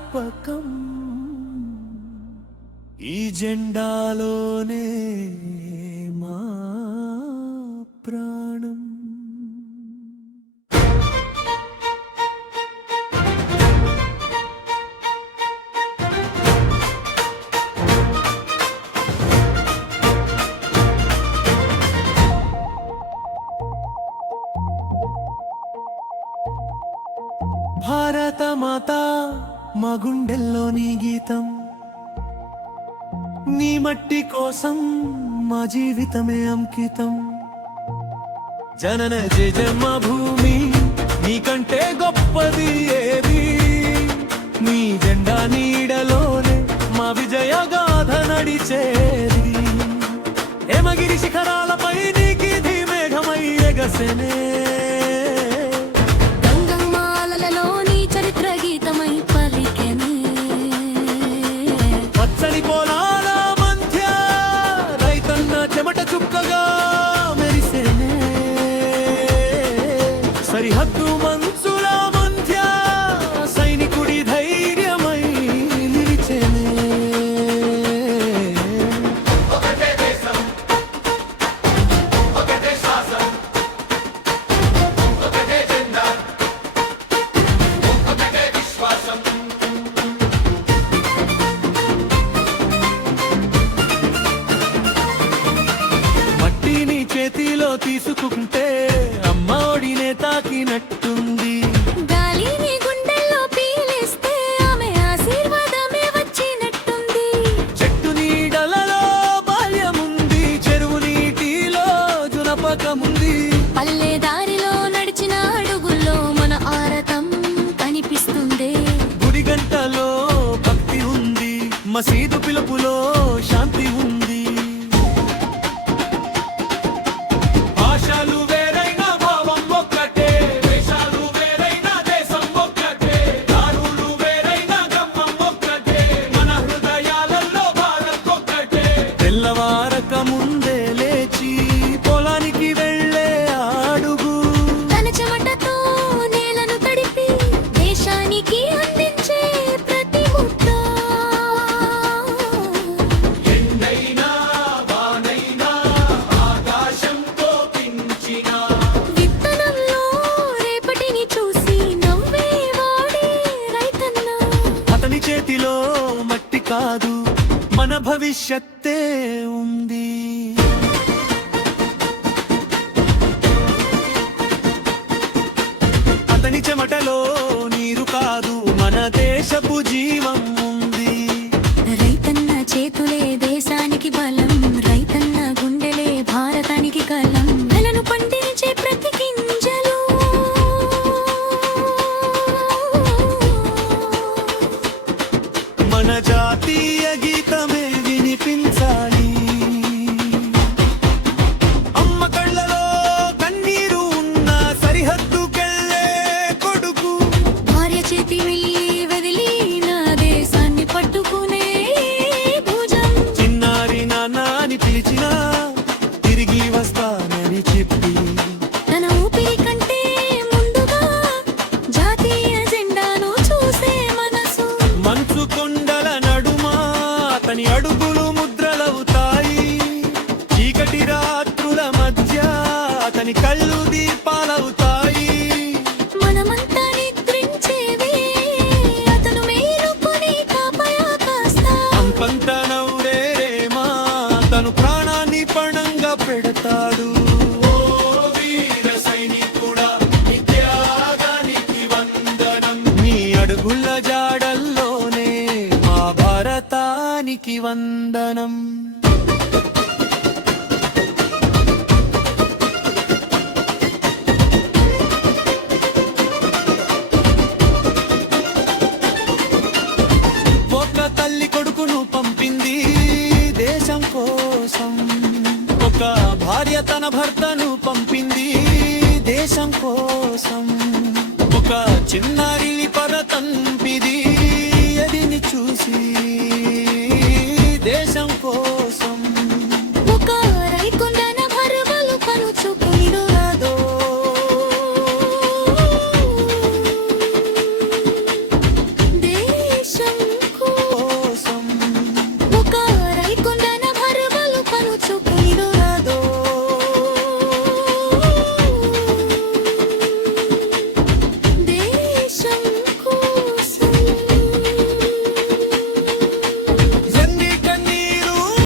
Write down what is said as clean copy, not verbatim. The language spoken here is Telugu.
జ్ఞాపకం ఈ జెండాలోనే మా ప్రాణం. భారత మాత మా గుండెల్లో నీ గీతం, నీ మట్టి కోసం మా జీవితమే అంకితం. జనన జన్మ భూమి నీకంటే గొప్పది ఏది, నీ జెండా నీడలోనే మా విజయ గాథ నడిచేది. హేమగిరి శిఖరాలపై నీకి మేఘమై ఎగసెనే, పచ్చని పొలాల మధ్య రైతన్న చెమట చుక్కగా మెరిసేనే, సరిహద్దు మంచుల మధ్య సైనికుడి ధైర్యమై నిలిచేనే. ఒకటే దేశం, ఒకటే శ్వాసం, ఒకటే జెండా, ఒకటే విశ్వాసం. చేతిలో తీసుకుంటే అమ్మ ఒడినే తాకినట్టుంది, గాలిని గుండెల్లో పీలిస్తే ఆమె ఆశీర్వాదమే వచ్చినట్టుంది. చెట్టు నీడలలో బాల్యముంది, చెరువు నీటిలో జునపకముంది, పల్లె దారిలో నడిచిన అడుగుల్లో మన ఆరతం కనిపిస్తుంది. గుడి గంటలో భక్తి ఉంది, మసీదు పిలుపులో శాంతి ఉంది. తెల్లవారక ముందే లేచి పొలానికి వెళ్ళే అడుగు, తన చెమటతో నేలను తడిపి దేశానికి అందించే ప్రతి ముద్ద. ఎండైనా వానైనా ఆకాశంతో పెంచిన విత్తనంలో రేపటిని చూసి నవ్వేవాడే రైతన్న. అతని చేతిలో మట్టి కాదు, మన భవిష్యత్తే ఉంది. అతని చెమటలో నీరు కాదు, మన దేశపు జీవం ఉంది. రైతన్న చేతులే దేశానికి బలం, రైతన్న గుండెలే భారతానికి కలం. నెలను పండించే ప్రతి గింజలు మన జాతీయ గీతమే వినిపించాలి. అమ్మ కళ్ళలో కన్నీరు ఉన్న సరిహద్దుకెళ్ళే కొడుకు, భార్య చేతి వదిలి నా దేశాన్ని పట్టుకునే భుజం. చిన్నారి నాన్నని పిలిచినా తిరిగి వస్తానని చెప్పి, తన ఊపిరి కంటే ముందుగా జాతీయ జెండాను చూసే మనసు. మంచు కొండల నడుమ అతని అడుగులు ముద్రలవుతాయి, చీకటి రాత్రుల మధ్య అతని కళ్ళు దీపాలవుతాయి. మనమంతా నిద్రించేవి అతను మేలుకొని కాపలా కాస్తా. అంపంత నవ్వురేమా తను ప్రాణాన్ని పణంగా పెడతాడు. ఓ వీర సైనికుడా, నీ త్యాగానికి వందనం, నీ అడుగుల జాడల్లోనే మా భారతానికి వందనం. ఒక తల్లి కొడుకును పంపింది దేశం కోసం, ఒక భార్య తన భర్తను పంపింది దేశం కోసం, ఒక చిన్నారి పరతంపిది